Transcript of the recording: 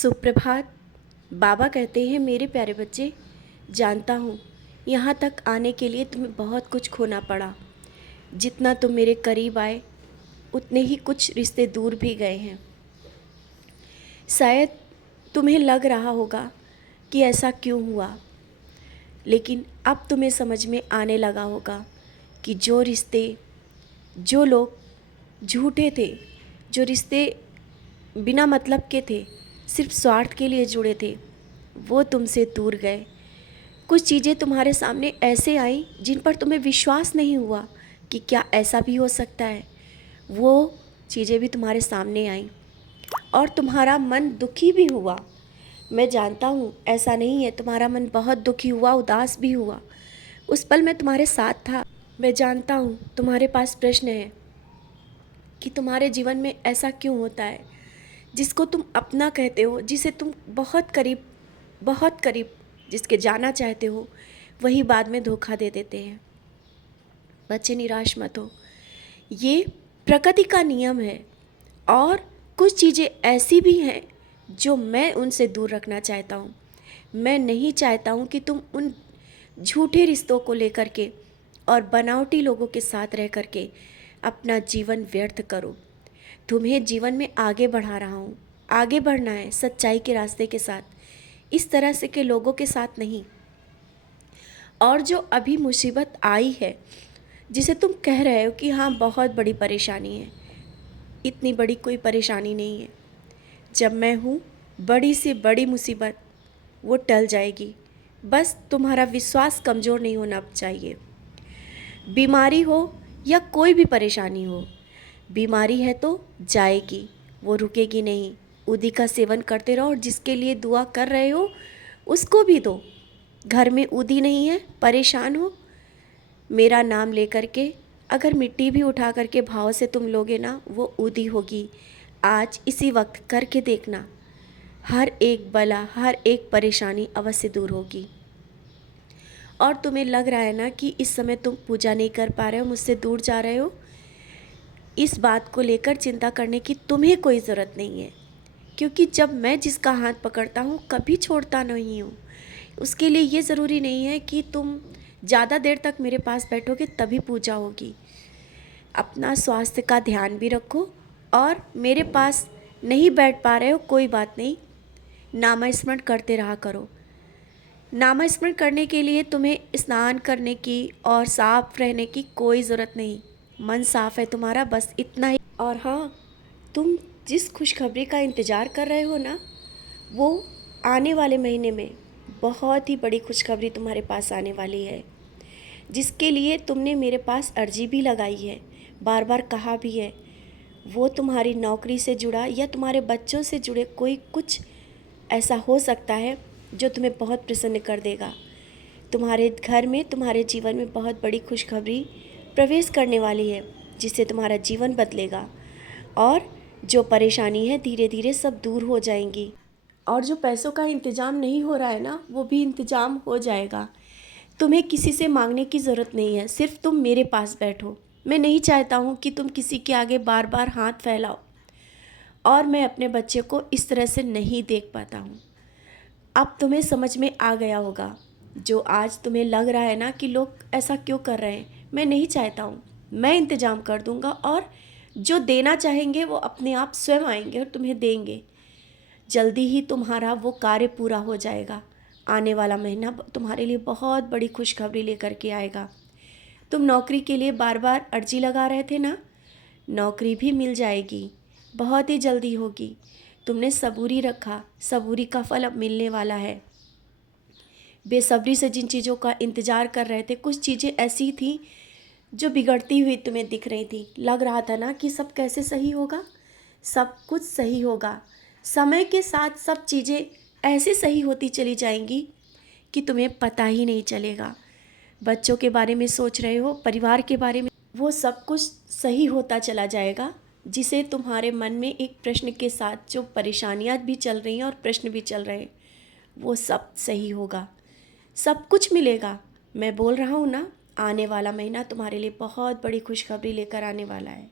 सुप्रभात। बाबा कहते हैं, मेरे प्यारे बच्चे, जानता हूँ यहाँ तक आने के लिए तुम्हें बहुत कुछ खोना पड़ा। जितना तुम मेरे करीब आए उतने ही कुछ रिश्ते दूर भी गए हैं। शायद तुम्हें लग रहा होगा कि ऐसा क्यों हुआ, लेकिन अब तुम्हें समझ में आने लगा होगा कि जो रिश्ते, जो लोग झूठे थे, जो रिश्ते बिना मतलब के थे, सिर्फ स्वार्थ के लिए जुड़े थे, वो तुमसे दूर गए। कुछ चीज़ें तुम्हारे सामने ऐसे आई जिन पर तुम्हें विश्वास नहीं हुआ कि क्या ऐसा भी हो सकता है। वो चीज़ें भी तुम्हारे सामने आईं और तुम्हारा मन दुखी भी हुआ। मैं जानता हूँ ऐसा नहीं है, तुम्हारा मन बहुत दुखी हुआ, उदास भी हुआ। उस पल मैं तुम्हारे साथ था। मैं जानता हूँ तुम्हारे पास प्रश्न है कि तुम्हारे जीवन में ऐसा क्यों होता है। जिसको तुम अपना कहते हो, जिसे तुम बहुत करीब जिसके जाना चाहते हो, वही बाद में धोखा दे देते हैं। बच्चे, निराश मत हो, ये प्रकृति का नियम है। और कुछ चीज़ें ऐसी भी हैं जो मैं उनसे दूर रखना चाहता हूँ। मैं नहीं चाहता हूँ कि तुम उन झूठे रिश्तों को लेकर के और बनावटी लोगों के साथ रह कर के अपना जीवन व्यर्थ करो। तुम्हें जीवन में आगे बढ़ा रहा हूँ। आगे बढ़ना है सच्चाई के रास्ते के साथ, इस तरह से के लोगों के साथ नहीं। और जो अभी मुसीबत आई है, जिसे तुम कह रहे हो कि हाँ बहुत बड़ी परेशानी है, इतनी बड़ी कोई परेशानी नहीं है। जब मैं हूँ, बड़ी से बड़ी मुसीबत वो टल जाएगी। बस तुम्हारा विश्वास कमज़ोर नहीं होना चाहिए। बीमारी हो या कोई भी परेशानी हो, बीमारी है तो जाएगी, वो रुकेगी नहीं। उदी का सेवन करते रहो और जिसके लिए दुआ कर रहे हो उसको भी दो। घर में उदी नहीं है, परेशान हो, मेरा नाम लेकर के अगर मिट्टी भी उठा करके भाव से तुम लोगे ना, वो उदी होगी। आज इसी वक्त करके देखना, हर एक बला, हर एक परेशानी अवश्य दूर होगी। और तुम्हें लग रहा है ना कि इस समय तुम पूजा नहीं कर पा रहे हो, मुझसे दूर जा रहे हो, इस बात को लेकर चिंता करने की तुम्हें कोई ज़रूरत नहीं है। क्योंकि जब मैं जिसका हाथ पकड़ता हूँ कभी छोड़ता नहीं हूँ। उसके लिए ये ज़रूरी नहीं है कि तुम ज़्यादा देर तक मेरे पास बैठोगे तभी पूजा होगी। अपना स्वास्थ्य का ध्यान भी रखो। और मेरे पास नहीं बैठ पा रहे हो, कोई बात नहीं, नामस्मरण करते रहा करो। नामस्मरण करने के लिए तुम्हें स्नान करने की और साफ रहने की कोई ज़रूरत नहीं। मन साफ है तुम्हारा, बस इतना ही। और हाँ, तुम जिस खुशखबरी का इंतज़ार कर रहे हो ना, वो आने वाले महीने में बहुत ही बड़ी खुशखबरी तुम्हारे पास आने वाली है, जिसके लिए तुमने मेरे पास अर्जी भी लगाई है, बार बार कहा भी है। वो तुम्हारी नौकरी से जुड़ा या तुम्हारे बच्चों से जुड़े कोई कुछ ऐसा हो सकता है जो तुम्हें बहुत प्रसन्न कर देगा। तुम्हारे घर में, तुम्हारे जीवन में बहुत बड़ी खुशखबरी प्रवेश करने वाली है, जिससे तुम्हारा जीवन बदलेगा। और जो परेशानी है धीरे धीरे सब दूर हो जाएंगी। और जो पैसों का इंतज़ाम नहीं हो रहा है ना, वो भी इंतज़ाम हो जाएगा। तुम्हें किसी से मांगने की ज़रूरत नहीं है, सिर्फ तुम मेरे पास बैठो। मैं नहीं चाहता हूँ कि तुम किसी के आगे बार बार हाथ फैलाओ, और मैं अपने बच्चे को इस तरह से नहीं देख पाता हूँ। अब तुम्हें समझ में आ गया होगा। जो आज तुम्हें लग रहा है ना कि लोग ऐसा क्यों कर रहे हैं, मैं नहीं चाहता हूँ। मैं इंतज़ाम कर दूँगा, और जो देना चाहेंगे वो अपने आप स्वयं आएंगे और तुम्हें देंगे। जल्दी ही तुम्हारा वो कार्य पूरा हो जाएगा। आने वाला महीना तुम्हारे लिए बहुत बड़ी खुशखबरी लेकर के आएगा। तुम नौकरी के लिए बार बार अर्जी लगा रहे थे ना, नौकरी भी मिल जाएगी, बहुत ही जल्दी होगी। तुमने सबूरी रखा, सबूरी का फल अब मिलने वाला है। बेसब्री से जिन चीज़ों का इंतज़ार कर रहे थे, कुछ चीज़ें ऐसी थी जो बिगड़ती हुई तुम्हें दिख रही थी। लग रहा था ना कि सब कैसे सही होगा, सब कुछ सही होगा। समय के साथ सब चीज़ें ऐसे सही होती चली जाएंगी कि तुम्हें पता ही नहीं चलेगा। बच्चों के बारे में सोच रहे हो, परिवार के बारे में, वो सब कुछ सही होता चला जाएगा। जिसे तुम्हारे मन में एक प्रश्न के साथ जो परेशानियां भी चल रही हैं और प्रश्न भी चल रहे हैं, वो सब सही होगा, सब कुछ मिलेगा। मैं बोल रहा हूँ ना, आने वाला महीना तुम्हारे लिए बहुत बड़ी खुशखबरी लेकर आने वाला है।